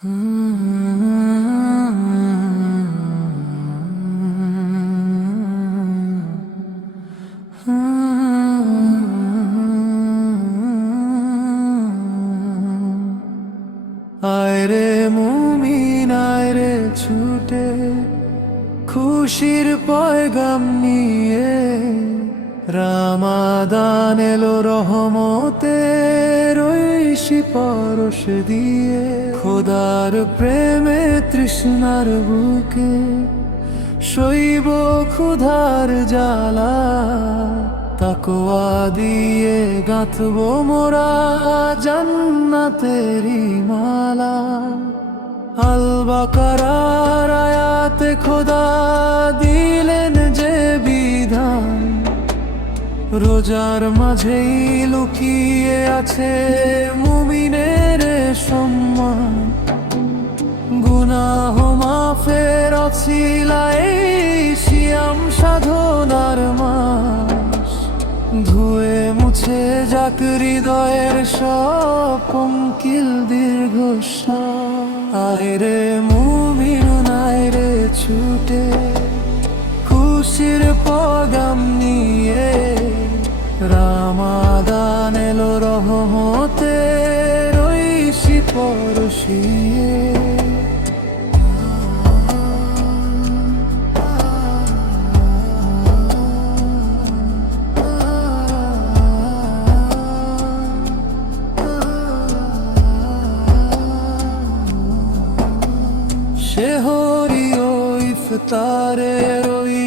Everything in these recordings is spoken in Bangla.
আয়রে মুমিন আয়রে ছুটে খুশির পয়গাম নিয়ে, রামাদান এলো রহমতের ঐশী পরশ দিয়ে। খোদার প্রেমে তৃষ্ণার বুকে শৈব ক্ষুধার জ্বালা, তাকওয়া দিয়ে গাঁথবো মোরা জান্নাতেরি মালা। আল বাকারার আয়াতে খোদা দিলেন যে বিধান, রোজার মাঝেই লুকিয়ে আছে মুমিনের সম্মান। গুনাহ মাফের অছিলায় সিয়াম সাধনার মাস, ধুয়ে মুছে যাক হৃদয়ের সব পঙ্কিল দীর্ঘশ্বাস। আয়রে মুমিন আয়রে ছুটে খুশির পয়গাম নিয়ে, রামাদান এলো রহমতের ঐশী পরশিয়ে। শেহরি ও ইফতারের ওই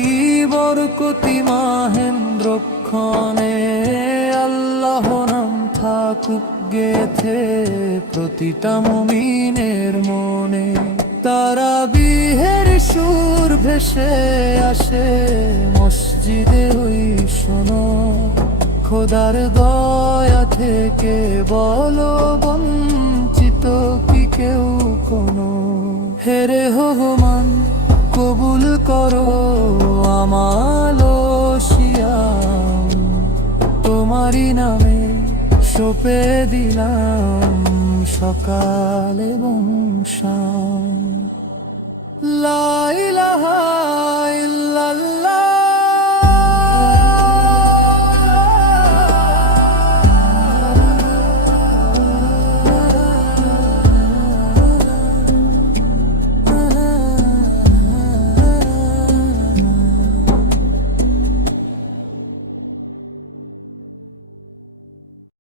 বরকতি মাহেন্দ্রক্ষণে, আল্লাহ নাম থাকুক গেথে প্রতিটা মুমিনের মনে। তারাবিহের সুর ভেসে আসে মসজিদে ওই শোনো, খোদার দয়া থেকে বলো বঞ্চিত কি কেউ কোনো। হেরে রহমান কবুল করো আমাল সিয়াম, তোমারই নামে সঁপে দিলাম সকাল এবং শাম। লা ইলাহা ইল্লাল্লাহ